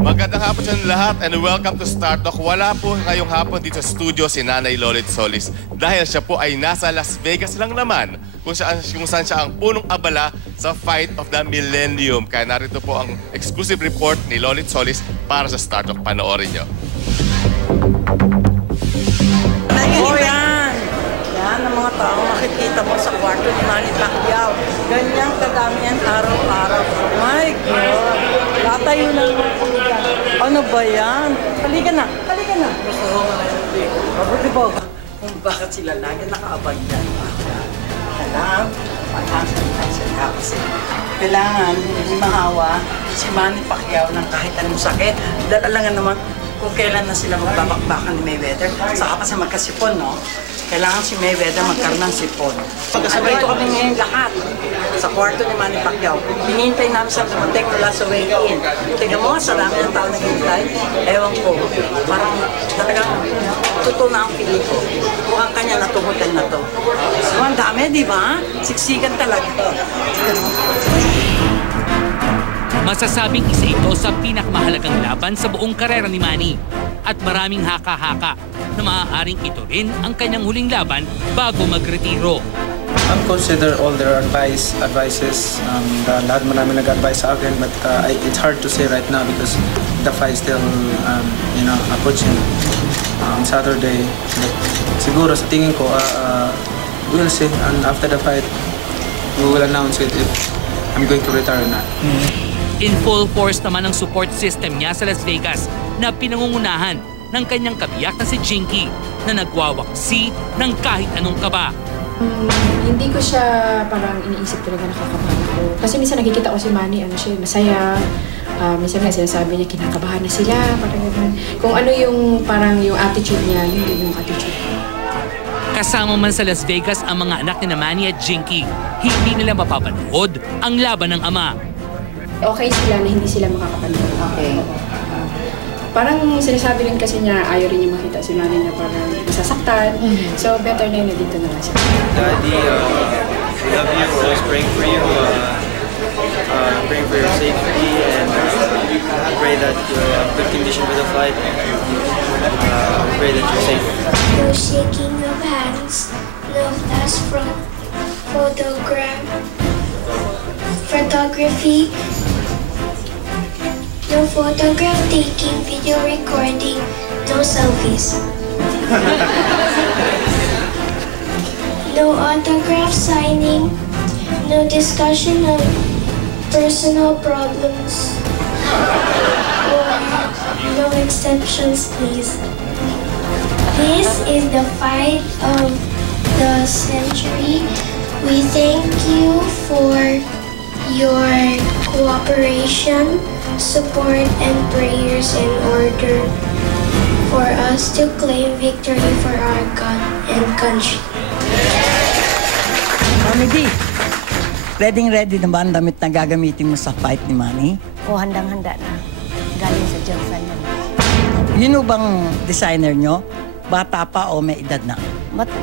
Magandang hapon sa lahat and welcome to Star Talk. Wala po ngayong hapon dito sa studio si Nanay Lolit Solis dahil siya po ay nasa Las Vegas lang naman kung saan siya ang punong abala sa Fight of the Millennium. Kaya narito po ang exclusive report ni Lolit Solis para sa Star Talk. Panoorin nyo. Oh, yan! Yan ang mga tao makikita mo sa kwarto ni Manny Pacquiao. Ganyan kadami yan araw-araw. My God! Latayo na naman po yan. Ano ba yan? Halika na! Halika na! Gusto ko nga yung video. Mabuti po. Kung bakit sila lagi nakaabag yan. Alam, pag-answer ka kasi. Kailangan hindi mahawa si Manny Pacquiao ng kahit anong sakit. Dahil alangan naman kung kailan na sila magbabakbakan ni Mayweather. Saka kasi magkasipon, no? Kailangan si Mayweather magkaroon ng sipon. Pagkasabay ito kami ngayon lahat sa kwarto ni Manny Pacquiao. Hinihintay namin sa dumating mula sa weigh-in. Tignan mo, sa dami ng tao naghihintay. Ewan ko, parang talagang totoo na ang feeling ko. Kung ang kanya natumutan na to. So, ang dami, di ba? Siksikan talaga. Masasabing isa ito sa pinakamahalagang laban sa buong karera ni Manny at maraming haka-haka na maaaring ito rin ang kanyang huling laban bago magretiro. Consider all their advices. Lahat mo namin nag-advise sa akin, but it's hard to say right now because the fight still approaching on Saturday. But siguro sa tingin ko, we'll see, and after the fight, we will announce it if I'm going to retire or not. In full force naman ang support system niya sa Las Vegas na pinangungunahan ng kanyang kabiyak na si Jinky na nagwawaksi ng kahit anong kaba. Hindi ko siya parang iniisip talaga nakakabahan ako. Kasi minsan nakikita ko si Manny, siya masaya. Minsan nga sinasabi niya, kinakabahan na sila. Parang ganun. Kung ano yung parang yung attitude niya, yun din yung attitude. Kasama man sa Las Vegas ang mga anak ni Manny at Jinky, hindi nila mapapanood ang laban ng ama. Okay sila na hindi sila makakapanood. Okay. Parang sinasabi rin kasi niya, ayaw rin niya makita si Manny na parang masasaktan. So, better na yun na dito na lang siya. Daddy, we love you. We're always praying for you. Praying for your safety, and pray that you're in good condition for the fight. Pray that you're safe. No shaking of hands, no flash from photography, no photograph taking, video recording, no selfies. No autograph signing, no discussion of personal problems, or no exceptions, please. This is the fight of the century. We thank you for your cooperation, support, and prayers in order for us to claim victory for our God and country. Mami, ready naman damit na gagamitin mo sa fight ni Manny? O handang-handa na. Galing sa Johnson yan. Yun bang designer nyo? Bata pa o may edad na?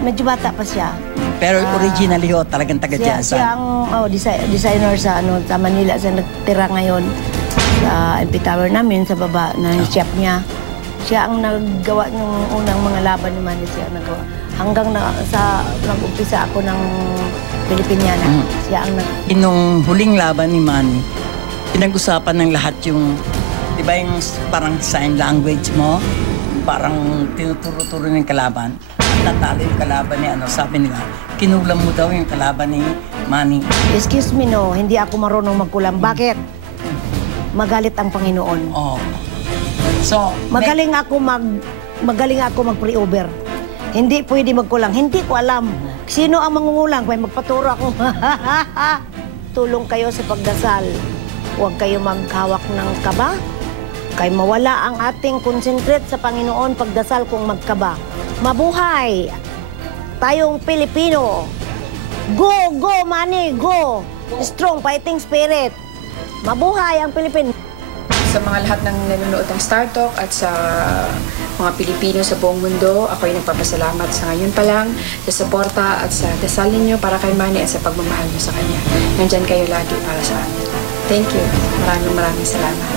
Medyo bata pa siya. Pero originally talagang taga-Jansan. Siya ang designer sa Manila. Siya nagtira ngayon sa MP Tower namin, sa baba na chef niya. Siya ang naggawa ng unang mga laban ni Manny. Siya nagawa. Hanggang nag-umpisa ako ng Pilipiniana. Siya ang Inong huling laban ni Manny, pinag-usapan ng lahat yung, di ba yung parang sign language mo? Parang tinuturo-turo ng kalaban. Natalo yung kalaban ni sabi nila, kinulam mo daw yung kalaban ni Manny. Excuse me, no, hindi ako marunong magkulam. Bakit? Magalit ang Panginoon. Oh. So, magaling ako mag-pre-over. Hindi pwede magkulang. Hindi ko alam. Sino ang mangungulang? May magpaturo ako. Tulong kayo sa pagdasal. Huwag kayo maghawak ng kaba. Kaya mawala ang ating concentrate sa Panginoon pagdasal kung magkaba. Mabuhay! Tayong Pilipino! Go! Go, Manny! Go! Strong fighting spirit! Mabuhay ang Pilipino! Sa mga lahat ng nanonood ng Star Talk at sa mga Pilipino sa buong mundo, ako'y nagpapasalamat sa ngayon pa lang sa suporta at sa dasal ninyo para kay Manny at sa pagmamahal niyo sa kanya. Nandyan kayo lagi para sa amin. Thank you. Maraming salamat.